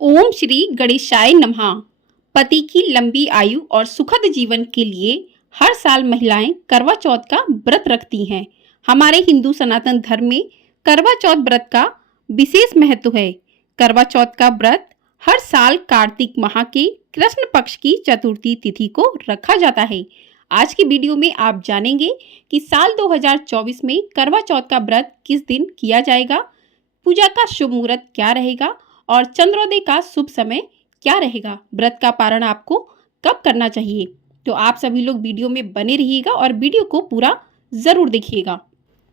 ओम श्री गणेशाय नमः। पति की लंबी आयु और सुखद जीवन के लिए हर साल महिलाएं करवा चौथ का व्रत रखती हैं। हमारे हिंदू सनातन धर्म में करवा चौथ व्रत का विशेष महत्व है। करवा चौथ का व्रत हर साल कार्तिक माह के कृष्ण पक्ष की चतुर्थी तिथि को रखा जाता है। आज की वीडियो में आप जानेंगे कि साल 2024 में करवा चौथ का व्रत किस दिन किया जाएगा, पूजा का शुभ मुहूर्त क्या रहेगा और चंद्रोदय का शुभ समय क्या रहेगा, व्रत का पारण आपको कब करना चाहिए। तो आप सभी लोग वीडियो में बने रहिएगा और वीडियो को पूरा जरूर देखिएगा।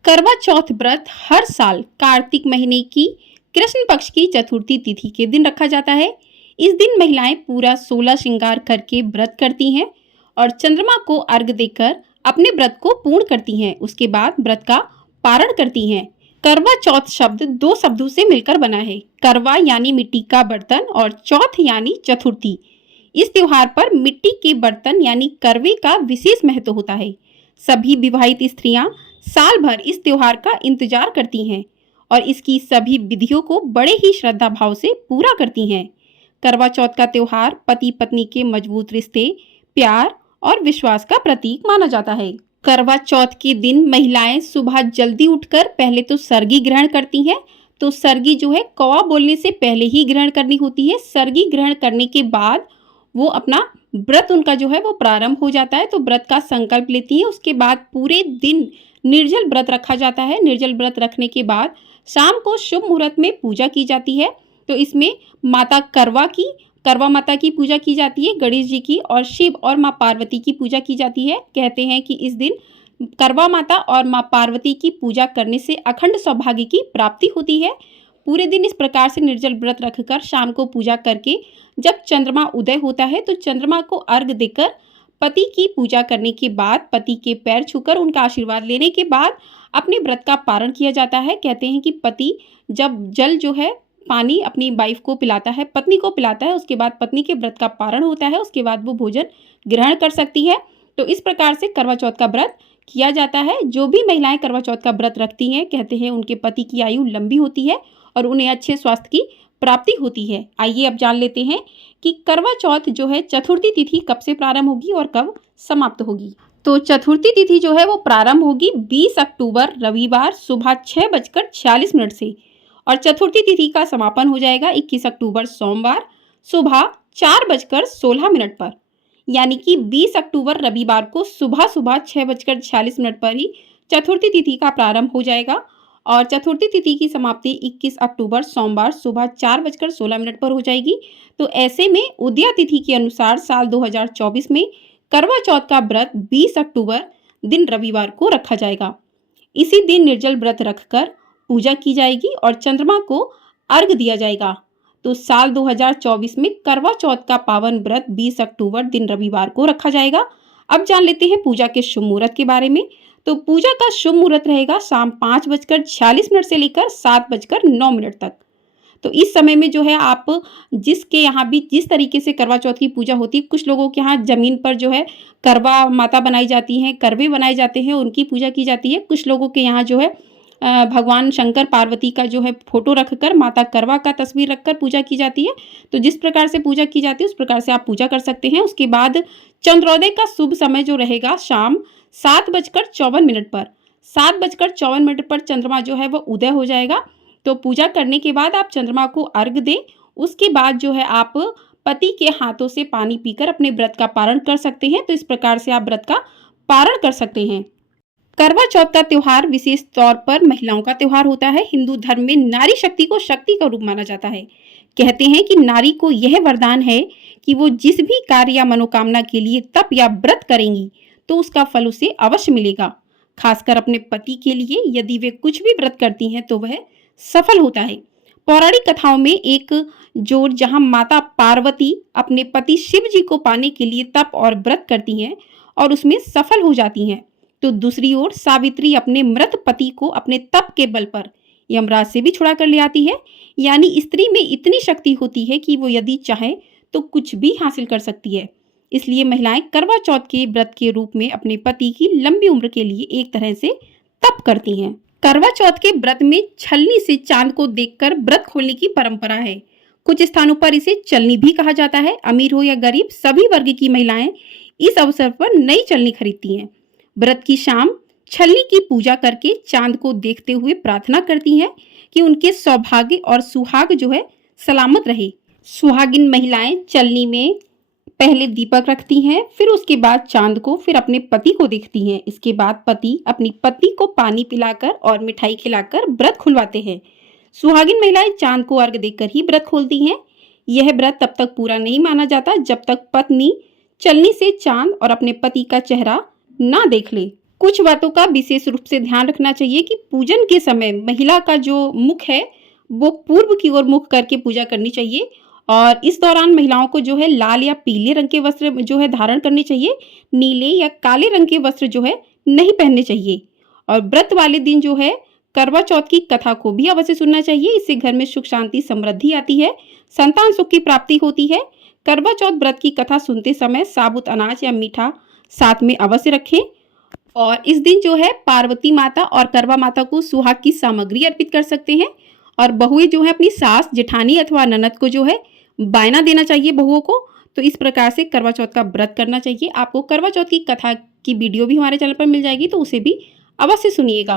करवा चौथ व्रत हर साल कार्तिक महीने की कृष्ण पक्ष की चतुर्थी तिथि के दिन रखा जाता है। इस दिन महिलाएं पूरा 16 श्रृंगार करके व्रत करती हैं और चंद्रमा को अर्घ देकर अपने व्रत को पूर्ण करती हैं। उसके बाद व्रत का पारण करती हैं। करवा चौथ शब्द दो शब्दों से मिलकर बना है। करवा यानी मिट्टी का बर्तन और चौथ यानी चतुर्थी। इस त्योहार पर मिट्टी के बर्तन यानी करवे का विशेष महत्व होता है। सभी विवाहित स्त्रियां साल भर इस त्योहार का इंतजार करती हैं और इसकी सभी विधियों को बड़े ही श्रद्धा भाव से पूरा करती हैं। करवा चौथ का त्योहार पति पत्नी के मजबूत रिश्ते, प्यार और विश्वास का प्रतीक माना जाता है। करवा चौथ के दिन महिलाएं सुबह जल्दी उठकर पहले तो सरगी ग्रहण करती हैं। तो सरगी जो है कौवा बोलने से पहले ही ग्रहण करनी होती है। सरगी ग्रहण करने के बाद वो अपना व्रत उनका जो है वो प्रारंभ हो जाता है। तो व्रत का संकल्प लेती हैं। उसके बाद पूरे दिन निर्जल व्रत रखा जाता है। निर्जल व्रत रखने के बाद शाम को शुभ मुहूर्त में पूजा की जाती है। तो इसमें माता करवा माता की पूजा की जाती है, गणेश जी की और शिव और माँ पार्वती की पूजा की जाती है। कहते हैं कि इस दिन करवा माता और माँ पार्वती की पूजा करने से अखंड सौभाग्य की प्राप्ति होती है। पूरे दिन इस प्रकार से निर्जल व्रत रखकर शाम को पूजा करके जब चंद्रमा उदय होता है तो चंद्रमा को अर्घ देकर पति की पूजा करने के बाद पति के पैर छूकर उनका आशीर्वाद लेने के बाद अपने व्रत का पारण किया जाता है। कहते हैं कि पति जब जल जो है पानी अपनी वाइफ को पिलाता है, पत्नी को पिलाता है, उसके बाद पत्नी के व्रत का पारण होता है। उसके बाद वो भोजन ग्रहण कर सकती है। तो इस प्रकार से करवा चौथ का व्रत किया जाता है। जो भी महिलाएं करवा चौथ का व्रत रखती हैं कहते हैं उनके पति की आयु लंबी होती है और उन्हें अच्छे स्वास्थ्य की प्राप्ति होती है। आइए अब जान लेते हैं कि करवा चौथ जो है चतुर्थी तिथि कब से प्रारंभ होगी और कब समाप्त होगी। तो चतुर्थी तिथि जो है वो प्रारंभ होगी 20 अक्टूबर रविवार सुबह 6:46 से और चतुर्थी तिथि का समापन हो जाएगा 21 अक्टूबर सोमवार सुबह 4:16 पर। यानी कि 20 अक्टूबर रविवार को सुबह 6:46 पर ही चतुर्थी तिथि का प्रारंभ हो जाएगा और चतुर्थी तिथि की समाप्ति 21 अक्टूबर सोमवार सुबह 4:16 पर हो जाएगी। तो ऐसे में उदया तिथि के अनुसार साल 2024 में करवा चौथ का व्रत 20 अक्टूबर दिन रविवार को रखा जाएगा। इसी दिन निर्जल व्रत रखकर पूजा की जाएगी और चंद्रमा को अर्घ दिया जाएगा। तो साल 2024 में करवा चौथ का पावन व्रत 20 अक्टूबर दिन रविवार को रखा जाएगा। अब जान लेते हैं पूजा के शुभ मुहूर्त के बारे में। तो पूजा का शुभ मुहूर्त रहेगा शाम 5:46 से लेकर 7:09 तक। तो इस समय में जो है आप जिसके यहाँ भी जिस तरीके से करवा चौथ की पूजा होती है, कुछ लोगों के यहाँ जमीन पर जो है करवा माता बनाई जाती हैं, करवे बनाए जाते हैं, उनकी पूजा की जाती है। कुछ लोगों के यहाँ जो है भगवान शंकर पार्वती का जो है फोटो रखकर माता करवा का तस्वीर रखकर पूजा की जाती है। तो जिस प्रकार से पूजा की जाती है उस प्रकार से आप पूजा कर सकते हैं। उसके बाद चंद्रोदय का शुभ समय जो रहेगा शाम 7:54 पर। 7:54 पर चंद्रमा जो है वो उदय हो जाएगा। तो पूजा करने के बाद आप चंद्रमा को अर्घ दें। उसके बाद जो है आप पति के हाथों से पानी पीकर अपने व्रत का पारण कर सकते हैं। तो इस प्रकार से आप व्रत का पारण कर सकते हैं। करवा चौथ का त्योहार विशेष तौर पर महिलाओं का त्योहार होता है। हिंदू धर्म में नारी शक्ति को शक्ति का रूप माना जाता है। कहते हैं कि नारी को यह वरदान है कि वो जिस भी कार्य या मनोकामना के लिए तप या व्रत करेंगी तो उसका फल उसे अवश्य मिलेगा। खासकर अपने पति के लिए यदि वे कुछ भी व्रत करती हैं तो वह सफल होता है। पौराणिक कथाओं में एक जोड़ जहां माता पार्वती अपने पति शिव जी को पाने के लिए तप और व्रत करती हैं और उसमें सफल हो जाती हैं, तो दूसरी ओर सावित्री अपने मृत पति को अपने तप के बल पर यमराज से भी छुड़ा कर ले आती है। यानी स्त्री में इतनी शक्ति होती है कि वो यदि चाहे तो कुछ भी हासिल कर सकती है। इसलिए महिलाएं करवा चौथ के व्रत के रूप में अपने पति की लंबी उम्र के लिए एक तरह से तप करती हैं। करवा चौथ के व्रत में छलनी से चांद को देखकर व्रत खोलने की परंपरा है। कुछ स्थानों पर इसे चलनी भी कहा जाता है। अमीर हो या गरीब, सभी वर्ग की महिलाएं इस अवसर पर नई चलनी खरीदती हैं। व्रत की शाम छलनी की पूजा करके चांद को देखते हुए प्रार्थना करती हैं कि उनके सौभाग्य और सुहाग जो है सलामत रहे। सुहागिन महिलाएं चलनी में पहले दीपक रखती हैं, फिर उसके बाद चांद को, फिर अपने पति को देखती हैं। इसके बाद पति अपनी पत्नी को पानी पिलाकर और मिठाई खिलाकर व्रत खुलवाते हैं। सुहागिन महिलाएं चांद को अर्घ देकर ही व्रत खोलती हैं। यह व्रत तब तक पूरा नहीं माना जाता जब तक पत्नी चलनी से चांद और अपने पति का चेहरा ना देख ले। कुछ बातों का विशेष रूप से ध्यान रखना चाहिए कि पूजन के समय महिला का जो मुख है वो पूर्व की ओर मुख करके पूजा करनी चाहिए और इस दौरान महिलाओं को जो है लाल या पीले रंग के वस्त्र जो है धारण करने चाहिए। नीले या काले रंग के वस्त्र जो है नहीं पहनने चाहिए। और व्रत वाले दिन जो है करवा चौथ की कथा को भी अवश्य सुनना चाहिए। इससे घर में सुख शांति समृद्धि आती है, संतान सुख की प्राप्ति होती है। करवा चौथ व्रत की कथा सुनते समय साबुत अनाज या मीठा साथ में अवश्य रखें। और इस दिन जो है पार्वती माता और करवा माता को सुहाग की सामग्री अर्पित कर सकते हैं। और बहुएं जो है अपनी सास, जेठानी अथवा ननद को जो है बायना देना चाहिए बहुओं को। तो इस प्रकार से करवा चौथ का व्रत करना चाहिए। आपको करवा चौथ की कथा की वीडियो भी हमारे चैनल पर मिल जाएगी, तो उसे भी अवश्य सुनिएगा।